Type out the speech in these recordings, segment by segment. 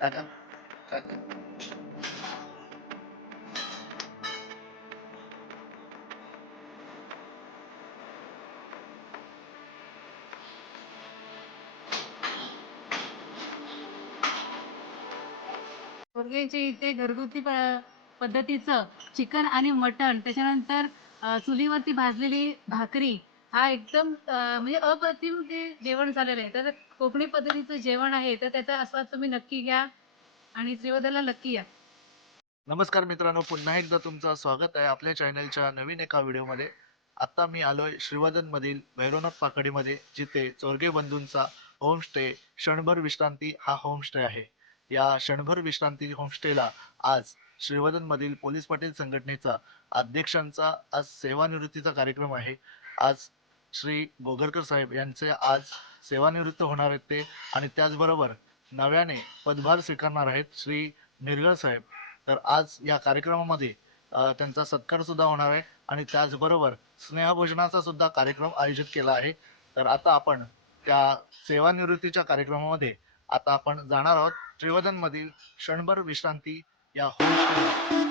टाटा टाटा पोरगेचे इथे घरगुती प- पद्धतीचं चिकन आणि मटण. त्याच्यानंतर चुलीवरती भाजलेली भाकरी. हा एकदम म्हणजे अप्रतिम ते जेवण झालेलं आहे. तर कोकणी पद्धतीचं जेवण आहे तर त्याचा आस्वाद तुम्ही नक्की घ्या आणि श्रीवदला नक्की या. नमस्कार मित्रांनो पुन्हा एकदा तुमचं स्वागत आहे आपल्या चॅनलच्या नवीन एका व्हिडिओमध्ये. आता मी आलोय श्रीवर्धन मधील भैरवनाथ पाकडीमध्ये जिथे चोरगे बंधूंचा होमस्टे क्षणभर विश्रांती हा होमस्टे आहे. या क्षणभर विश्रांती होमस्टेला आज श्रीवर्धनमधील पोलीस पाटील संघटनेचा अध्यक्षांचा आज सेवानिवृत्तीचा कार्यक्रम आहे. आज श्री गोगरकर साहेब यांचे आज सेवानिवृत्त होणार आहेत ते आणि त्याचबरोबर नव्याने पदभार स्वीकारणार आहेत श्री निर्गळ साहेब. तर आज या कार्यक्रमामध्ये त्यांचा सत्कार सुद्धा होणार आहे आणि त्याचबरोबर स्नेहभोजनाचा सुद्धा कार्यक्रम आयोजित केला आहे. तर आता आपण त्या सेवानिवृत्तीच्या कार्यक्रमामध्ये आता आपण जाणार आहोत. श्रीवर्धन क्षणभर विश्रांती या होमस्टे नक्कीच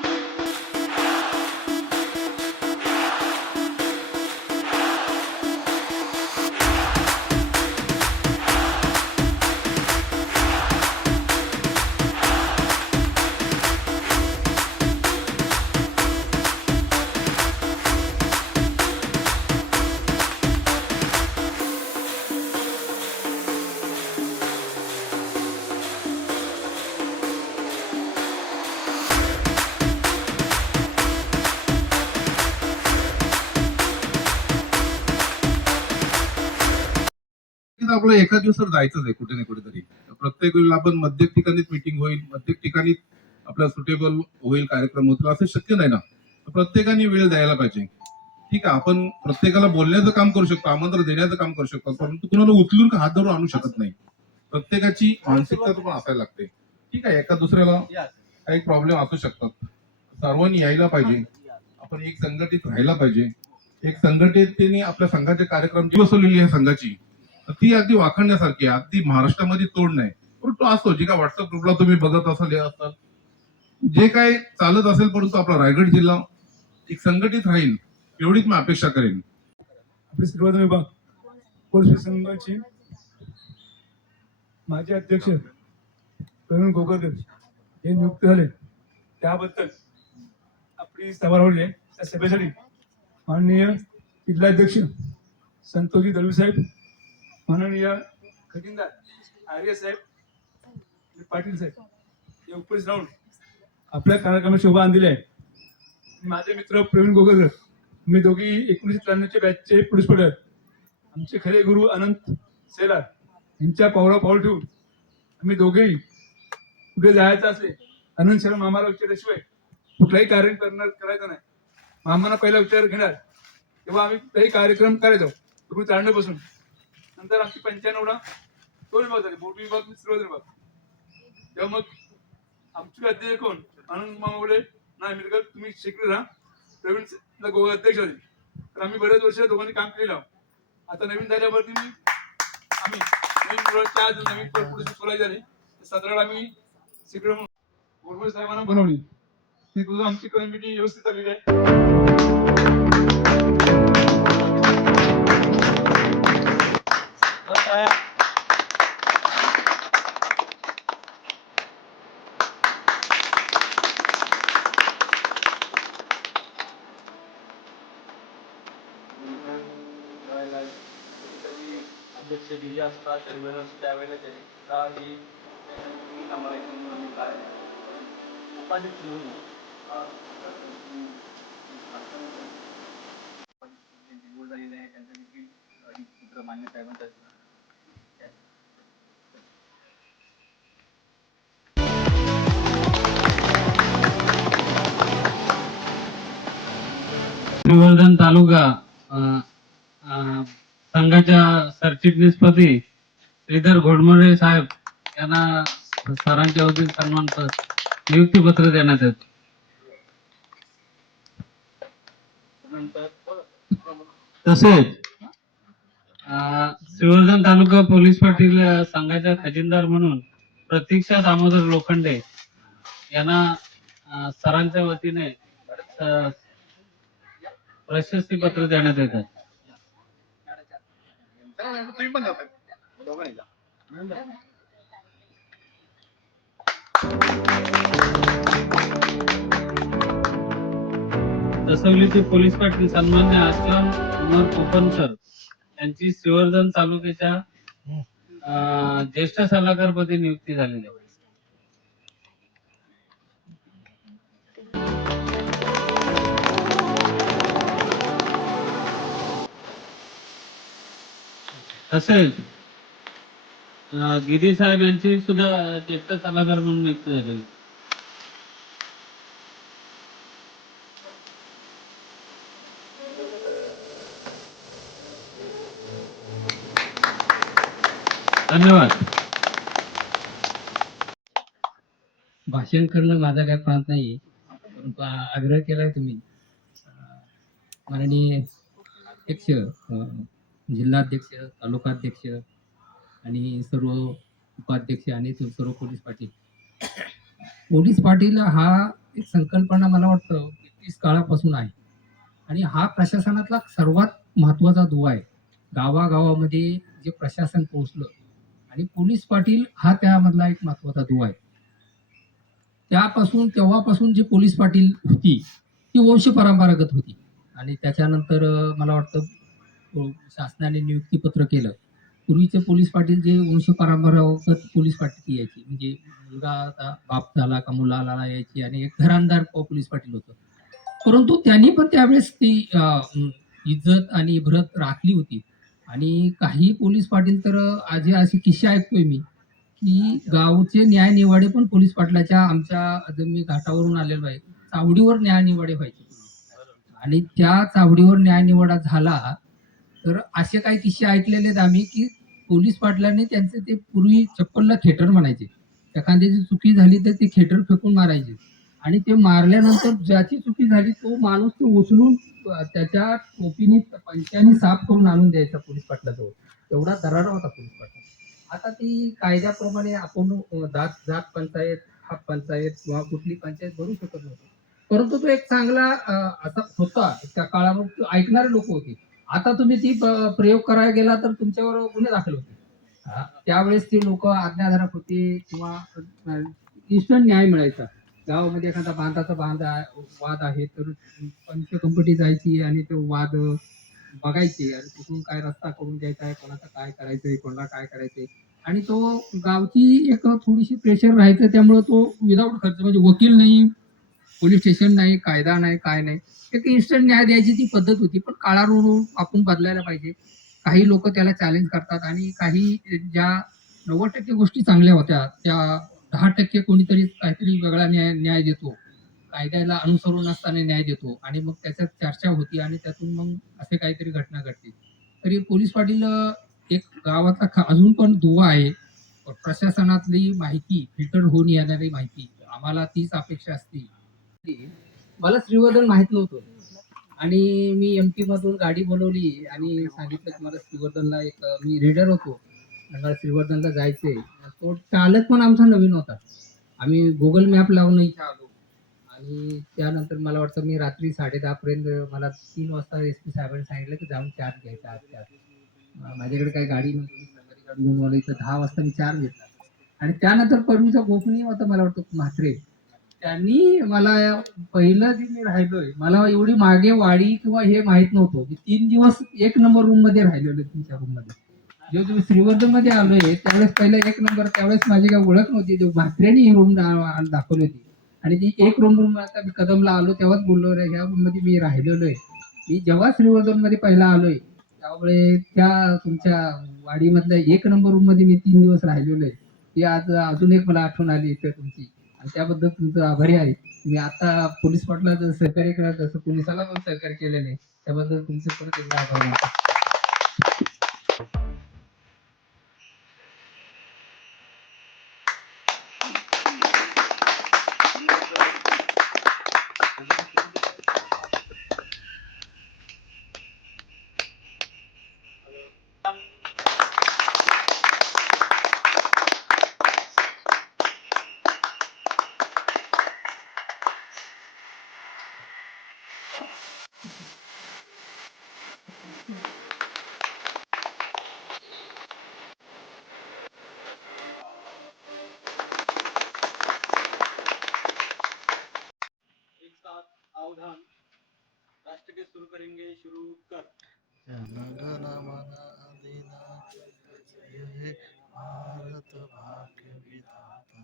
आपलं एका दिवसात जायचंच आहे कुठे ना कुठेतरी. प्रत्येक वेळेला आपण मध्यक ठिकाणीच मिटिंग होईल मध्यक ठिकाणी आपला सुटेबल होईल कार्यक्रम होतील असं शक्य नाही ना. प्रत्येकाने वेळ द्यायला पाहिजे. ठीक आहे आपण प्रत्येकाला बोलण्याचं काम करू शकतो आमंत्रण देण्याचं काम करू शकतो परंतु कुणाला उचलून हात धरून आणू शकत नाही. प्रत्येकाची मानसिकता पण असायला लागते. ठीक आहे एका दुसऱ्याला काही प्रॉब्लेम असू शकतात. सर्वांनी यायला पाहिजे. आपण एक संघटित राहायला पाहिजे. एक संघटिततेने आपल्या संघाचे कार्यक्रम जी बसवलेली आहे संघाची. ती अगदी वाखणण्यासारखी आहे. अगदी महाराष्ट्रामध्ये तोड नाही. परंतु असतो जे काय व्हॉट्सअप ग्रुपला तुम्ही बघत असाल हे असाल. जे काय चालत असेल परंतु आपला रायगड जिल्हा एक संघटित राहील एवढीच मी अपेक्षा करेन. आपली श्रीवर्धन विभाग पोलीस संघाचे माजी अध्यक्ष प्रवीण गोगरकर हे नियुक्त झाले. त्याबद्दल आपली सभा लावली त्या सभेसाठी माननीय जिल्हाध्यक्ष संतोषी दळवी साहेब माननीय खजिनदार आर्य साहेब आणि पाटील साहेब हे उपस्थित राहून आपल्या कार्यक्रमात शोभा आणलेली आहे माझे मित्र प्रवीण गोगरकर मी दोघी एकोणीसशे त्र्याण्णवच्या बॅचचे पुरुष पडत आमचे खरे गुरु अनंत सेलार यांच्या पावला पाऊल ठेवून आम्ही दोघेही कुठे जायचं असेल अनंत सेलार मामाला विचारल्याशिवाय कुठलाही कार्य करणार करायचं नाही. मामाना पहिला विचार घेणार तेव्हा आम्ही कुठलाही कार्यक्रम करायचो. तुम्ही चालण्यापासून नंतर आमची पंच्याण्णवला दोन विभाग झाले. बोर्ड विभाग सुरुवात विभाग तेव्हा मग आमचे अध्यक्ष कोण? आनंद मामावडे ना नाही तुम्ही शिकले राहा. प्रवीण गोवा अध्यक्ष झाले. तर आम्ही बरेच वर्ष दोघांनी काम केलेलं आहोत. आता नवीन झाल्यावरती मी आम्ही नवीन मुलाच्या नवीन पुढे सोलाय झाले सतराला आम्ही सिक्रेट म्हणून साहेबांना बनवली. ती तुझं आमची कमिटी व्यवस्थित चाललेली आहे. अध्यक्ष दिले असतात त्यावेळेस त्यावेळेला त्याने का ही आम्हाला एक नंबर काय उपाध्यक्ष म्हणून त्यांची निवड झालेली आहे त्यांचा देखील अ, ही सूत्र श्रीवर्धन तालुका संघाच्या सरचिटणीसपती श्रीधर घोडमरे साहेब यांना सरांच्या वतीने सन्मान नियुक्ती पत्र देण्यात येत. तसेच अं, श्रीवर्धन तालुका पोलीस पाटील संघाच्या खजिनदार म्हणून प्रतीक्षा दामोदर लोखंडे यांना सरांच्या वतीने अं, प्रशस्ती पत्र देण्यात येत. आहे दसवलीचे पोलीस पाटील सन्मान्य असलम उमर कोपनकर यांची श्रीवर्धन तालुक्याच्या ज्येष्ठ सल्लागारपदी नियुक्ती झालेली आहे. तसेच गिरी साहेब यांची सुद्धा ज्येष्ठ सल्लागार म्हणून नियुक्ती झालेली धन्यवाद. भाषण करणं माझा काय प्रांत नाही आग्रह केलाय तुम्ही. माननीय अध्यक्ष जिल्हाध्यक्ष तालुकाध्यक्ष आणि सर्व उपाध्यक्ष आणि सर्व पोलीस पाटील. पोलीस पाटील हा एक संकल्पना मला वाटतं ब्रिटिश काळापासून आहे. आणि हा प्रशासनातला सर्वात महत्त्वाचा दुवा आहे. गावागावामध्ये जे प्रशासन पोहोचलं आणि पोलीस पाटील हा त्यामधला एक महत्त्वाचा दुवा आहे. त्यापासून तेव्हापासून जी पोलीस पाटील होती ती वंश परंपरागत होती. आणि त्याच्यानंतर मला वाटतं शासनाने नियुक्तीपत्र केलं. पूर्वीचे पोलीस पाटील जे वंश परंपरागत पोलीस पाटील यायची. म्हणजे मुलगा आता बाप झाला का मुलाला यायची आणि एक घरांदार पोलीस पाटील होतं. परंतु त्यांनी पण त्यावेळेस ती इज्जत आणि इब्रत राखली होती. आणि काही पोलीस पाटील तर आज असे किस्से ऐकतोय मी की गावचे न्यायनिवाडे पण पोलीस पाटलाच्या आमच्या आता मी घाटावरून आलेलो आहे चावडीवर न्यायनिवाडे व्हायचे. आणि त्या चावडीवर न्यायनिवाडा झाला तर असे काही किस्से ऐकलेले आहेत आम्ही की पोलीस पाटलांनी त्यांचे ते पूर्वी चप्पलला खेटर म्हणायचे. एखाद्याची चुकी झाली तर ते खेटर फेकून मारायचे. आणि ते मारल्यानंतर ज्याची चुकी झाली तो माणूस तो उचलून त्याच्या टोपीने पंचाने साफ करून आणून द्यायचा पोलीस पाटलाजवळ. एवढा दरारा होता पोलीस पाटला. आता ती कायद्याप्रमाणे आपण अं, जात जात पंचायत हा पंचायत किंवा कुठली पंचायत भरू शकत नव्हतो. परंतु तो एक चांगला असा होता. त्या काळामध्ये ऐकणारे लोक होते. आता तुम्ही ती प्रयोग करायला गेला तर तुमच्यावर गुन्हे दाखल होते त्यावेळेस ती लोक आज्ञाधारक होती किंवा इन्स्टंट न्याय मिळायचा. गावामध्ये एखादा बांधाचा बांध वाद आहे तर पंच कंपनी जायची आणि तो वाद बघायचे. आणि कुठून काय रस्ता करून द्यायचा आहे कोणाचं काय करायचंय कोणाला काय करायचंय. आणि तो गावची एक थोडीशी प्रेशर राहायचं त्यामुळे तो विदाऊट खर्च म्हणजे वकील नाही पोलीस स्टेशन नाही कायदा नाही काय नाही. एक इन्स्टंट न्याय द्यायची ती पद्धत होती पण काळानुरूप आपण बदलायला पाहिजे. काही लोक त्याला चॅलेंज करतात आणि काही ज्या नव्वद टक्के गोष्टी चांगल्या होत्या त्या दहा टक्के कोणीतरी काहीतरी वेगळा न्याय न्याय देतो. कायद्याला अनुसरून असताना न्याय देतो आणि मग त्याच्यात चर्चा होती आणि त्यातून मग असे काहीतरी घटना घडते तरी पोलीस पाटील एक गावाचा अजून पण दुवा आहे. प्रशासनातली माहिती फिल्टर होऊन येणारी माहिती. आम्हाला तीच अपेक्षा असते. मला श्रीवर्धन माहीत नव्हतं. आणि मी एम टी मधून गाडी बोलवली आणि सांगितलं की मला श्रीवर्धनला एक मी रेडर होतो. आणि मला श्रीवर्धनला जायचंय. तो चालक पण आमचा नवीन होता. आम्ही गुगल मॅप लावून इथे आलो. आणि त्यानंतर मला वाटतं मी रात्री साडे पर्यंत मला तीन वाजता एस पी साहेबांनी सांगितलं की जाऊन चार्ज घ्यायचा आज चार्ज माझ्याकडे काही गाडी नव्हती सरकारी गाडी घेऊन मला इथं दहा वाजता मी चार्ज घेतला. आणि त्यानंतर पूर्वीचा गोपनीय होता मला वाटतं म्हात्रे. त्यांनी मला पहिलं जे मी राहिलोय मला एवढी मागे वाडी किंवा हे माहीत नव्हतं. मी तीन दिवस एक नंबर रूममध्ये राहिलेलो तुमच्या रूममध्ये. जेव्हा तुम्ही श्रीवर्धनमध्ये आलोय त्यावेळेस पहिला एक नंबर त्यावेळेस माझी काही ओळख नव्हती. जेव्हा म्हात्रेने ही रूम दाखवली होती. आणि ती एक रूम रूम आता मी कदमला आलो तेव्हाच बोललो रे ह्या रूममध्ये मी राहिलेलो आहे मी जेव्हा श्रीवर्धनमध्ये पहिला आलोय त्यामुळे त्या तुमच्या वाडीमधल्या एक नंबर रूममध्ये मी तीन दिवस राहिलेलो आहे ती आज अजून एक मला आठवण आली इथे तुमची. आणि त्याबद्दल तुमचं आभारी आहे. मी आता पोलीस पाटला जसं सहकार्य करत तसं पोलिसाला पण सहकार्य केलेलं आहे. त्याबद्दल तुमचे परत एकदा आभार मानतो. शुरू करेंगे शुरू कर। जनगण मन अधिनाथ जय हे भारत भाग्य विधाता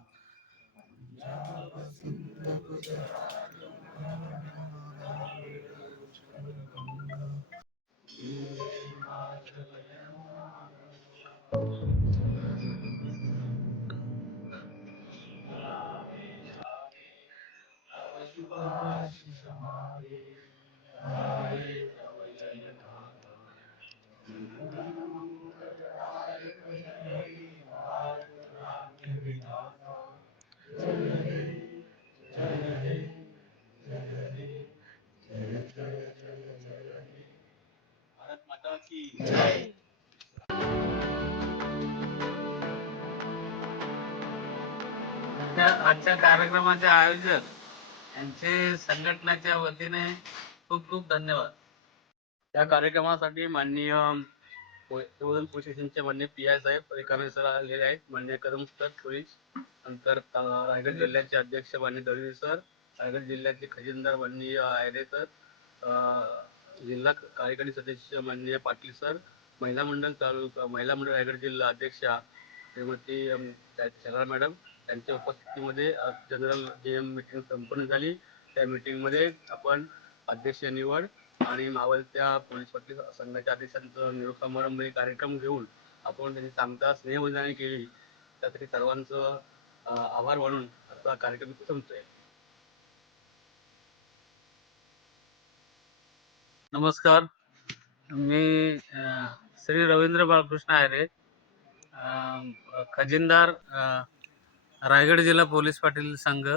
पंजाब सिंध गुजरात आजच्या कार्यक्रमाचे आयोजक यांचे संघटनेच्या वतीने खूप खूप धन्यवाद. या कार्यक्रमासाठी माननीय पो- पोलीस स्टेशनचे माननीय पी आय साहेब रिकामे सर आलेले आहेत. माननीय करमसर पोलीस नंतर रायगड जिल्ह्याचे अध्यक्ष माननीय दळवी सर रायगड जिल्ह्याचे खजिनदार माननीय आयरे सर जिल्हा कार्यकारी सदस्य माननीय पाटील सर महिला मंडळ तालुका महिला मंडळ रायगड जिल्हा अध्यक्षा श्रीमती चला मॅडम त्यांच्या उपस्थितीमध्ये जनरल जे एम मीटिंग संपन्न झाली त्या मीटिंगमध्ये आपण अध्यक्ष निवड आणि मावळत्या पोलीस पाटील संघाच्या अध्यक्षांचं निरोप समारंभ हे कार्यक्रम घेऊन आपण त्यांनी सांगता स्नेहवंदना केली. त्यासाठी सर्वांचं आभार मानून असा कार्यक्रम संपतोय. नमस्कार. मी श्री रवींद्र बाळकृष्ण आयरे अं, खजिनदार रायगड जिल्हा पोलीस पाटील संघ.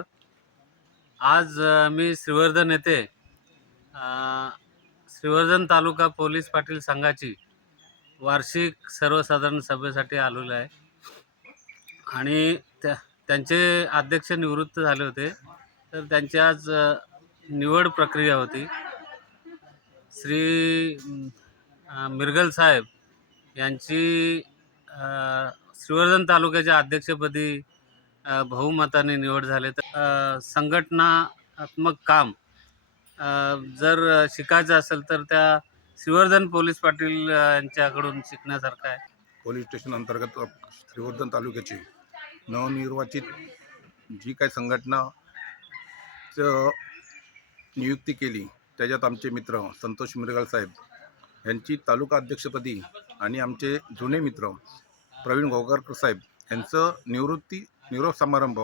आज मी श्रीवर्धन येथे श्रीवर्धन तालुका पोलीस पाटील संघाची वार्षिक सर्वसाधारण सभेसाठी आलेलो आहे. आणि त्या त्यांचे अध्यक्ष निवृत्त झाले होते. तर त्यांची आज निवड प्रक्रिया होती. श्री मिरगल साहेब यांची श्रीवर्धन तालुक्याच्या अध्यक्षपदी बहुमताने निवड झाले तर संघटनात्मक काम जर शिकायचं असेल तर त्या श्रीवर्धन पोलीस पाटील यांच्याकडून शिकण्यासारखं आहे. पोलीस स्टेशन अंतर्गत श्रीवर्धन तालुक्याची नवनिर्वाचित जी काही संघटना नियुक्ती केली त्याच्यात आमचे मित्र संतोष मिरगाळ साहेब यांची तालुका अध्यक्षपदी आणि आमचे जुने मित्र प्रवीण गोगारकर साहेब यांचं निवृत्ती निरोप समारंभ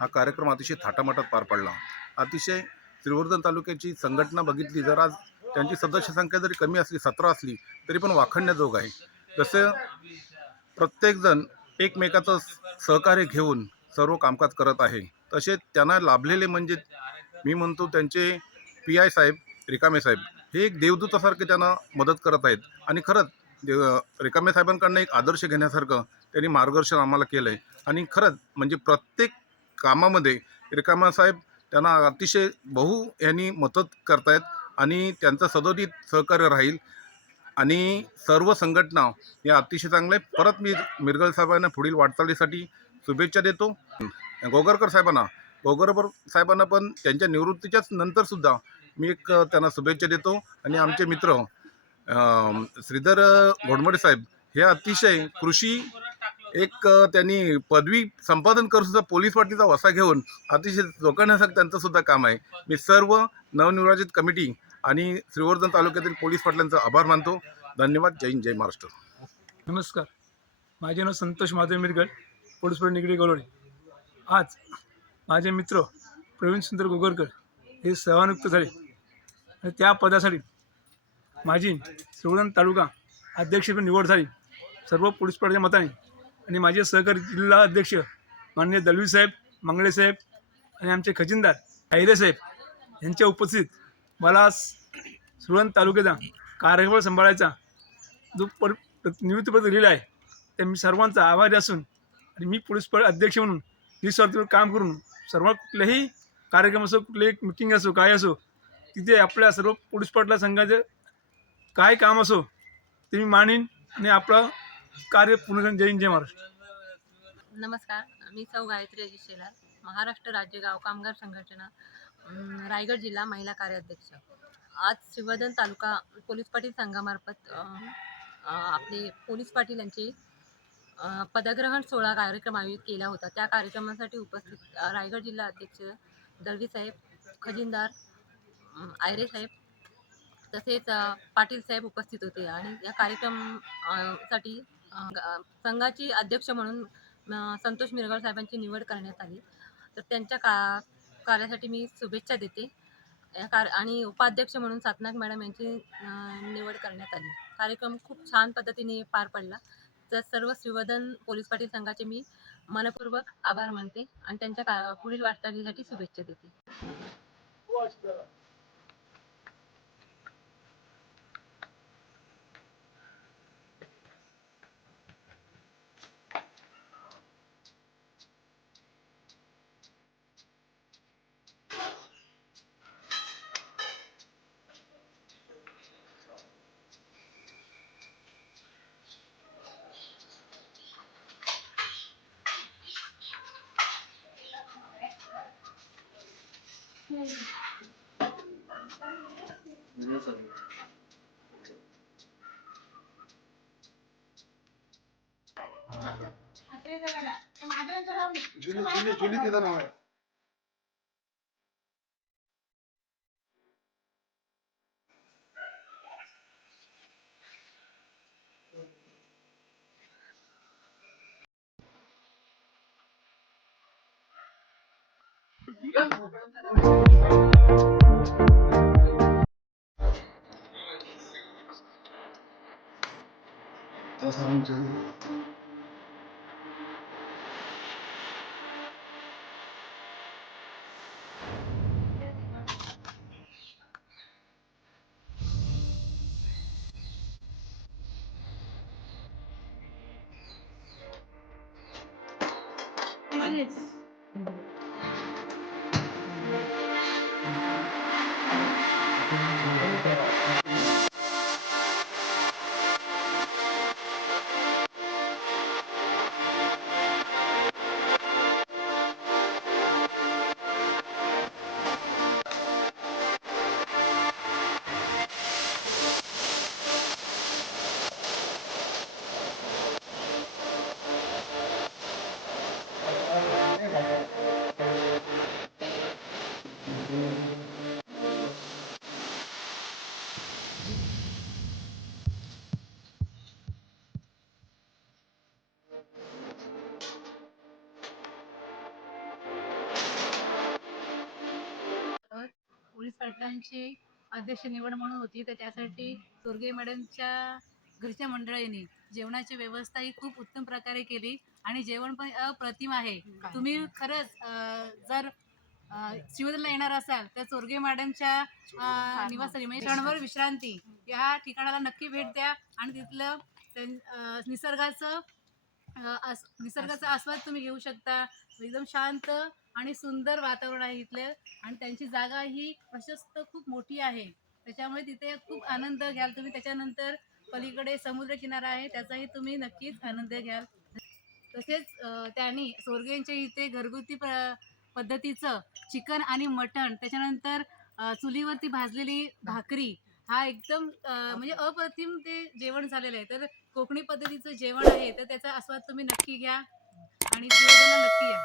हा कार्यक्रम अतिशय थाटामाटात पार पडला. अतिशय श्रीवर्धन तालुक्याची संघटना बघितली जर आज त्यांची सदस्य संख्या जरी कमी असली सतरा असली तरी पण वाखणण्याजोग आहे. जसं प्रत्येकजण एकमेकाचं सहकार्य घेऊन सर्व कामकाज करत आहे तसे त्यांना लाभलेले म्हणजे मी म्हणतो त्यांचे पी आय साहेब रिकामे साहेब हे एक देवदूतासारखे त्यांना मदत करत आहेत. आणि खरंच देव रिकामे साहेबांकडनं एक आदर्श घेण्यासारखं त्यांनी मार्गदर्शन आम्हाला केलं आहे आणि खरंच म्हणजे प्रत्येक कामामध्ये रिकामा साहेब त्यांना अतिशय बहु यांनी मदत करतायत आणि त्यांचं सदोदित सहकार्य राहील. आणि सर्व संघटना या अतिशय चांगल्या परत मी मिरगल साहेबांना पुढील वाटचालीसाठी शुभेच्छा देतो. गोगरकर साहेबांना गोगरकर साहेबांना पण त्यांच्या निवृत्तीच्याच नंतरसुद्धा मी एक त्यांना शुभेच्छा देतो. आणि आमचे मित्र श्रीधर घोडमडे साहेब हे अतिशय कृषी एक त्यांनी पदवी संपादन करून सुद्धा पोलीस पाटीचा वसा घेऊन अतिशय जोखण्यासारखं त्यांचं सुद्धा काम आहे. मी सर्व नवनिर्वाचित कमिटी आणि श्रीवर्धन तालुक्यातील पोलीस पाटलांचा आभार मानतो. धन्यवाद. जय हिंद जय महाराष्ट्र. नमस्कार. माझे नाव संतोष माधव मिरगड पोलीस पाटील निगडी गलोडे. आज माझे मित्र प्रवीण सुंदर गोगरकर हे सेवानियुक्त झाले. आणि त्या पदासाठी माझी श्रीवर्धन तालुका अध्यक्षपदी निवड झाली. सर्व पोलीस पाटीलच्या मताने आणि माझे सहकारी जिल्हा अध्यक्ष माननीय दलवी साहेब मंगळे साहेब आणि आमचे खजिनदार आयरे साहेब यांच्या उपस्थित मला सुरण तालुक्याचा कार्यभार सांभाळायचा जो पर निवृत्तीपत्र दिलेला आहे त्या मी सर्वांचा आभारी असून आणि मी पोलीस अध्यक्ष म्हणून निस्वार्थीवर काम करून सर्व कुठल्याही कार्यक्रम असो कुठलेही मिटिंग असो काय असो तिथे आपल्या सर्व पोलीस पाटला संघाचं काय काम असो ते मी मानीन आणि आपलं कार्य पूर्ण करेन. जय हिंद जय महाराष्ट्र. नमस्कार मी सौ गायत्री अजित शेलार महाराष्ट्र राज्य गाव कामगार संघटना अं, रायगड जिल्हा महिला कार्याध्यक्ष. आज शिवदन तालुका पोलीस पाटील संघामार्फत अ, आपले पोलीस पाटील यांचे पदग्रहण सोहळा कार्यक्रम आयोजित केला होता. त्या कार्यक्रमासाठी उपस्थित रायगड जिल्हा अध्यक्ष दळवी साहेब खजिनदार आयरे साहेब तसेच पाटील साहेब उपस्थित होते. आणि या कार्यक्रमसाठी संघाची अध्यक्ष म्हणून संतोष मिरगाव साहेबांची निवड करण्यात आली. तर त्यांच्या का कार्यासाठी मी शुभेच्छा देते. या कार आणि उपाध्यक्ष म्हणून सातनाक मॅडम यांची निवड करण्यात आली. कार्यक्रम खूप छान पद्धतीने पार पडला. तर सर्व श्रीवर्धन पोलीस पाटील संघाचे मी मनपूर्वक आभार मानते आणि त्यांच्या का पुढील वाटचालीसाठी शुभेच्छा देते. 늘려서 졸리 졸리 졸리 대단하네. पाटलांची अध्यक्ष निवड म्हणून होती तर त्यासाठी स्वर्गीय मॅडमच्या घरच्या मंडळींनी जेवणाची व्यवस्था ही खूप उत्तम प्रकारे केली आणि जेवण पण अप्रतिम आहे. तुम्ही खरंच जर शिवदला येणार असाल तर स्वर्गीय मॅडमच्या अं, निवासस्थानी म्हणजे क्षणभर विश्रांती या ठिकाणाला नक्की भेट द्या आणि तिथलं निसर्गाचं निसर्गाचा आस्वाद तुम्ही घेऊ शकता. एकदम शांत आणि सुंदर वातावरण आहे इथलं. आणि त्यांची जागा ही प्रशस्त खूप मोठी आहे. त्याच्यामुळे तिथे खूप आनंद घ्याल तुम्ही. त्याच्यानंतर पलीकडे समुद्र किनारा आहे. त्याचाही तुम्ही नक्कीच आनंद घ्याल. तसेच त्यांनी स्वर्गेंच्या इथे घरगुती प- पद्धतीचं चिकन आणि मटण त्याच्यानंतर चुलीवरती भाजलेली भाकरी हा एकदम म्हणजे अप्रतिम ते जेवण झालेलं आहे. तर कोकणी पद्धतीचं जेवण आहे. तर त्याचा आस्वाद तुम्ही नक्की घ्या. आणि नक्की या.